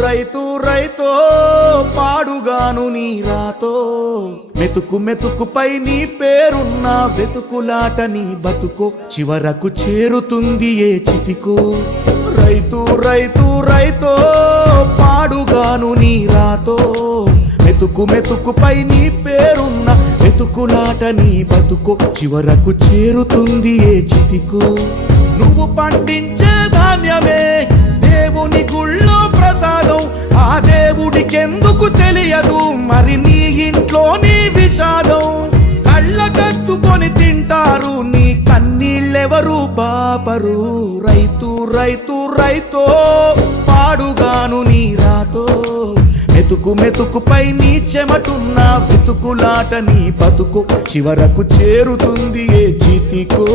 రైతు రైతో పాడుగాను నీ రాతో మెతుకు మెతుకుపై నీ పేరున్న వెతుకులాట నీ బతుకో చివరకు చేరుతుంది ఏ చితికో రైతు రైతు రైతో పాడుగాను నీ రాతో మెతుకు మెతుకుపై నీ పేరున్న వెతుకులాట నీ బతుకో చివరకు చేరుతుంది ఏ చితికో నువ్వు పండించే ధాన్యమే దేవుని గుళ్ళో ప్రసాదం ఆ దేవుడికెందుకు తెలియదు మరి నీ ఇంట్లో నీ విషాదం కళ్ళకత్తుకొని తింటారు నీ కన్నీళ్ళెవరు బాపరు రైతు రైతు రైతో పాడుగాను నీ రాతో మెతుకు మెతుకుపై నీ చెమటున్న వెతుకులాట నీ బతుకు చివరకు చేరుతుంది ఏ చితికో